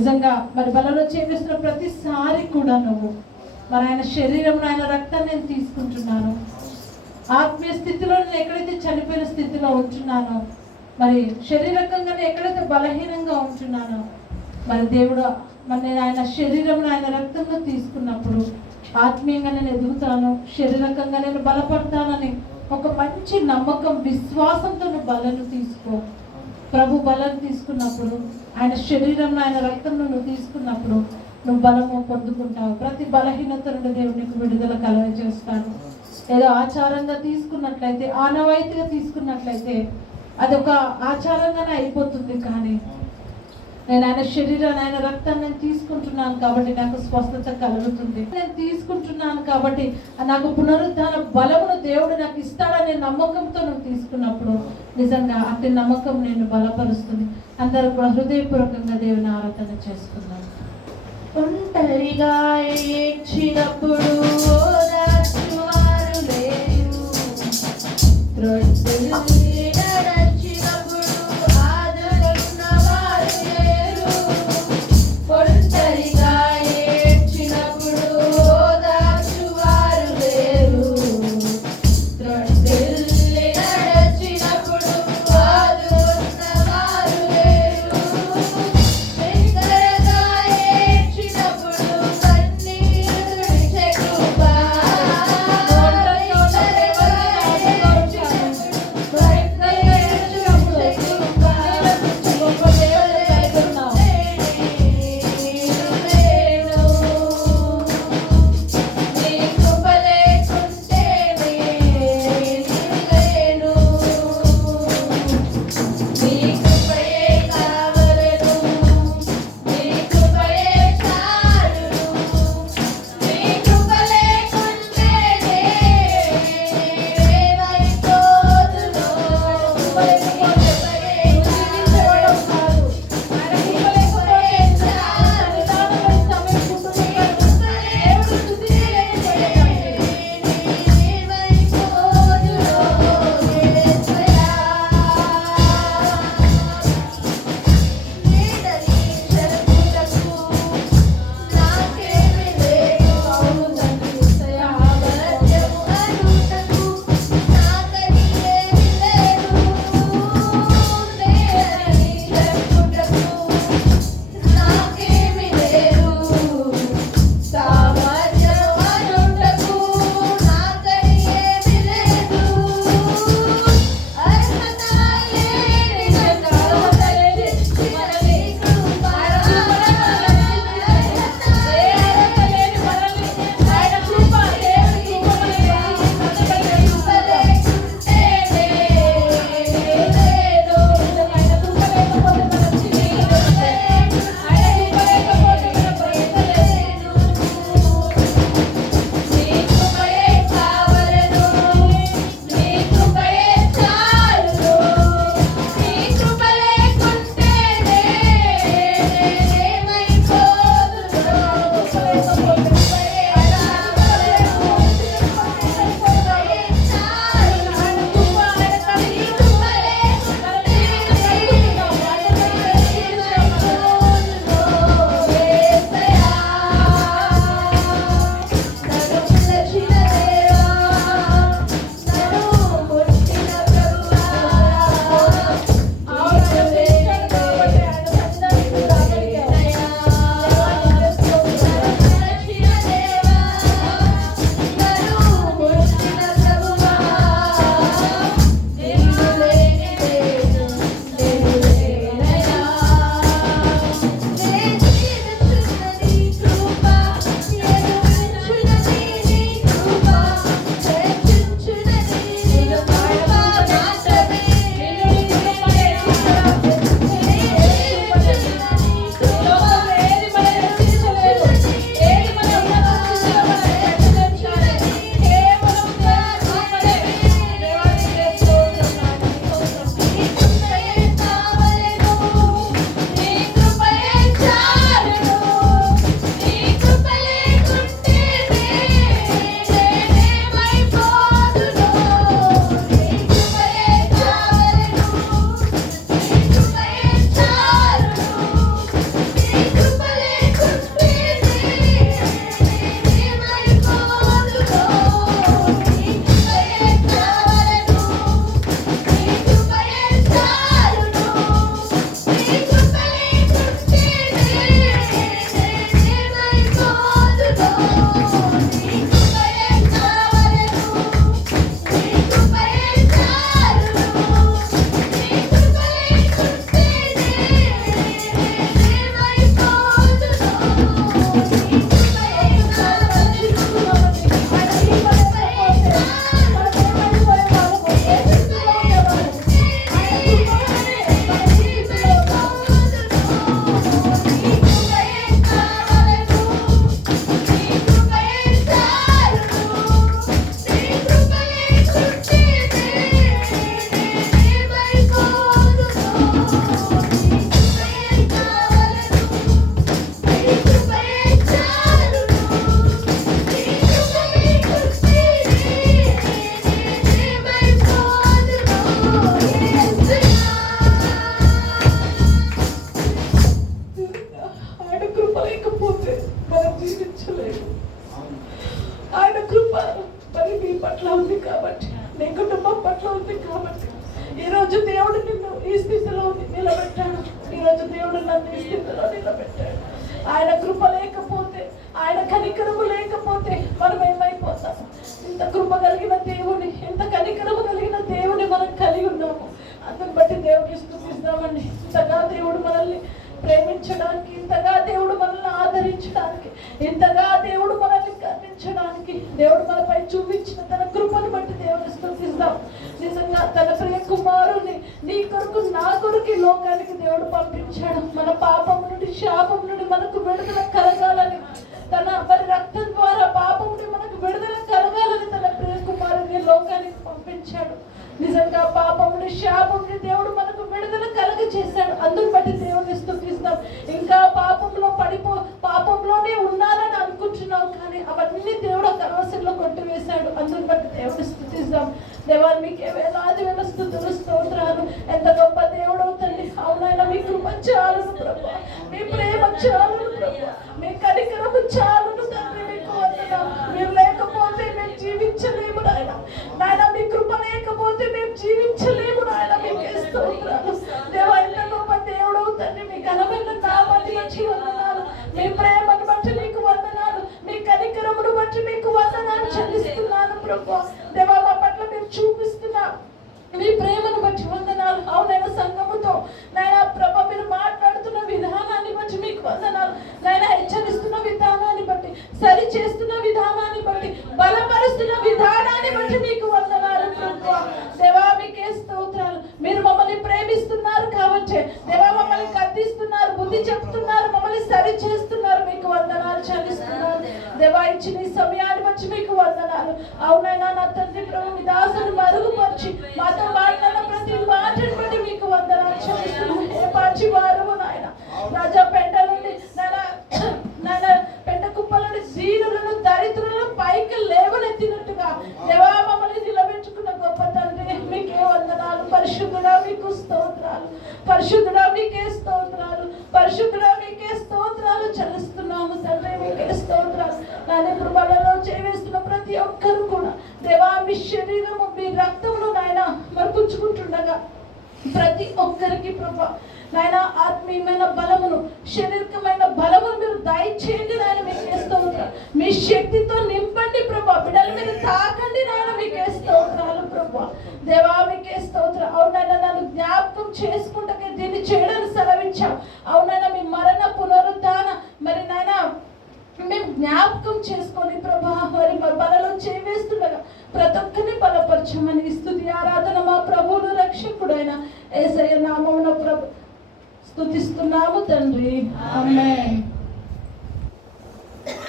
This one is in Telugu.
నిజంగా మరి బలలో చేస్తున్న ప్రతిసారి కూడా నువ్వు మరి ఆయన శరీరం ఆయన రక్తాన్ని నేను తీసుకుంటున్నాను. ఆత్మీయ స్థితిలో నేను ఎక్కడైతే చనిపోయిన స్థితిలో ఉంటున్నానో, మరి శారీరకంగానే ఎక్కడైతే బలహీనంగా ఉంటున్నానో, మరి దేవుడు మరి నేను ఆయన శరీరం ఆయన రక్తంలో తీసుకున్నప్పుడు ఆత్మీయంగా నేను ఎదుగుతాను, శారీరకంగా నేను బలపడతానని ఒక మంచి నమ్మకం, విశ్వాసంతో నువ్వు బలను తీసుకో. ప్రభు బలం తీసుకున్నప్పుడు, ఆయన శరీరం ఆయన రక్తంలో నువ్వు తీసుకున్నప్పుడు నువ్వు బలము పొందుకుంటావు. ప్రతి బలహీనత నుండి దేవుడు నీకు విడుదల కలుగజేస్తాడు. ఏదో ఆచారంగా తీసుకున్నట్లయితే, ఆనవాయితీగా తీసుకున్నట్లయితే అది ఒక ఆచారంగానే అయిపోతుంది. కానీ నేను ఆయన శరీరాన్ని ఆయన రక్తాన్ని నేను తీసుకుంటున్నాను కాబట్టి నాకు స్వస్థత కలుగుతుంది. నేను తీసుకుంటున్నాను కాబట్టి నాకు పునరుద్ధాన బలమును దేవుడు నాకు ఇస్తాడనే నమ్మకంతో నువ్వు తీసుకున్నప్పుడు నిజంగా అట్టి నమ్మకం నేను బలపరుస్తుంది. అందరూ కూడా హృదయపూర్వకంగా దేవుని ఆరాధన చేసుకున్నాను. ఒంటరిగా ఏడ్చినప్పుడు ఓదార్చువారు లేరు, నడచినప్పుడు ఆదరించువారు లేరు. ఒంటరిగా ఏడ్చినప్పుడు ఓదార్చువారు లేరు, నడచినప్పుడు ఆదరించువారు లేరు. బిగ్గరగా ఏడ్చినప్పుడు కన్నీరు తుడిచే కృప కృప లేకపోతే మనం జీవించలేము. ఆయన కృప మరి మీ పట్ల ఉంది కాబట్టి, నీ కుటుంబం పట్ల ఉంది కాబట్టి ఈరోజు దేవుడు నిన్ను ఈ స్థితిలో నిలబెట్టాడు. ఈరోజు దేవుడు నన్ను ఈ స్థితిలో నిలబెట్టాడు. ఆయన కృప లేకపోతే, ఆయన కనికరము లేకపోతే మనం ఏమైపోతాం? ఇంత కృప కలిగిన దేవుని, ఇంత కనికరము కలిగిన దేవుని మనం కలిగి ఉన్నాము. అందుని బట్టి దేవుడిని స్తుతిస్తామండి. ఇంతగా దేవుడు మనల్ని ప్రేమించడానికి, ఇంతగా దేవుడు మనల్ని ఆదరించడానికి, ఇంతగా దేవుడు మనల్ని కరుణించడానికి, దేవుడు మనపై చూపించిన తన కృపను బట్టి దేవుని స్తుతిస్తాం. నిజంగా తన ప్రియ కుమారుని నీ కొరకు నా కొరకు ఈ లోకానికి దేవుడు పంపించాడు. మన పాపం నుండి, శాపం నుండి మనకు విడుదల కలగాలని, తన మరి రక్తం ద్వారా పాపం నుండి మనకు విడుదల కలగాలని తన ప్రియ కుమారుని లోకానికి పంపించాడు. నిజంగా పాపం నుండి, శాపం నుండి దేవుడు మనకు విడుదల కలగ చేశాడు. అందుని బట్టి దేవుని స్తుతిస్తాం. ఇంకా పాపంలోనే ఉన్నానని అనుకుంటున్నావు, కానీ అవన్నీ దేవుడు కలవసంలో కొట్టివేశాడు. అందుని బట్టి దేవుని స్తుతిస్తాం. దేవా మీకే వేలాది వేల స్తుతులు, స్తోత్రాలు. ఎంత గొప్ప దేవుడు తండ్రి. అవునైనా మీ కృప చాలును ప్రభా, మీ ప్రేమ చాలును ప్రభా, మీ కనికరము చాలును తండ్రి. మీకు వందనాలు. మీరు లేకపోతే మేము జీవించలేము నాయన. నాయన మీ కృప లేకపోతే మేము జీవించలేము నాయన. మీకే స్తోత్రాలు దేవా. ఎంత గొప్ప దేవుడు తండ్రి. మీ ఘనమైన నామాన్ని బట్టి వందనాలు. మీ ప్రేమను బట్టి మీకు వందనాలు. మీ కనికరమును బట్టి మీకు వందనాలు చెల్లిస్తున్నాను ప్రభా. దేవా మా పట్ల మీరు చూపిస్తున్నా మీ ప్రేమను బట్టి వందనాలు. అవునైనా సంఘముతో నాయన ప్రభా మీరు మాట్లాడుతున్న విధానాన్ని బట్టి మీకు వందనాలు. నాయన హెచ్చరిస్తున్న విధానాన్ని బట్టి, సరి చేస్తున్న విధానాన్ని బట్టి, బలపరుస్తున్న విధానాన్ని బట్టి మీకు వందనాలు ప్రభా. దేవా మీకే స్తోత్రాలు. మీరు మమ్మల్ని ప్రేమిస్తున్నారు కాబట్టి, దేవా మమ్మల్ని కద్దిస్తున్నారు, బుద్ధి చెప్తున్నారు, మమ్మల్ని సరి చేస్తున్నారు. మీకు వందనాలు చెల్లిస్తున్నారు దేవా. ఇచ్చిన ఈ సమయాన్ని బట్టి మీకు వందనాలు. అవునైనా నా తండ్రి ప్రభు మీ దాసుని మరుగుపరిచి మాతో మాట్లాడిన ప్రతి మాటను బట్టి మీకు వందనాలు చెల్లిస్తున్నాను. ఏ పాచి వారము నాయన రాజా పెంట నుండి నాయన పెంట కుప్పల నుండి దీనులను, దరిద్రులను పైకి లేవనెత్తినట్టుగా దేవా మమ్మల్ని నిలబెట్టుకున్న గొప్ప తండ్రి మీకే వందనాలు. పరిశుద్ధుడా మీకు స్తోత్రాలు, పరిశుద్ధుడా మీకే స్తోత్రాలు, పరిశుద్ధుడా మీకే స్తోత్రాలు చెల్లిస్తున్నాము తండ్రి. మీకే స్తోత్రాలు. నాయన కృపలలో చేవేస్తున్న ప్రతి ఒక్కరు కూడా దేవా మీ శరీరము, మీ రక్తమును నాయన మరుగుచ్చుకుంటుండగా ప్రతి ఒక్కరికి ప్రభా నాయన ఆత్మీయమైన బలమును, శారీరకమైన బలమును మీరు దయచేయండి నాయన. మీకే స్తోత్రాలు. మీ శక్తితో నింపండి ప్రభా. బిడ్డలు మీరు తాకండి నాయన. మీకే స్తోత్రాలు ప్రభా. దేవా మీకే స్తోత్రం. అవునైనా నన్ను జ్ఞాపకం చేసుకుంటే దీన్ని చేయడానికి సెలవిచ్చావు. అవునైనా మీ మరణ పునరుద్ధాన మరి నాయన మేము జ్ఞాపకం చేసుకొని ప్రభా మరి బలలో చేవేస్తుండగా ప్రతి ఒక్కరిని బలపరచమని స్తుతి ఆరాధన మా ప్రభువును రక్షకుడైన యేసయ్య నామమున స్తుతిస్తున్నాము తండ్రి. ఆమేన్.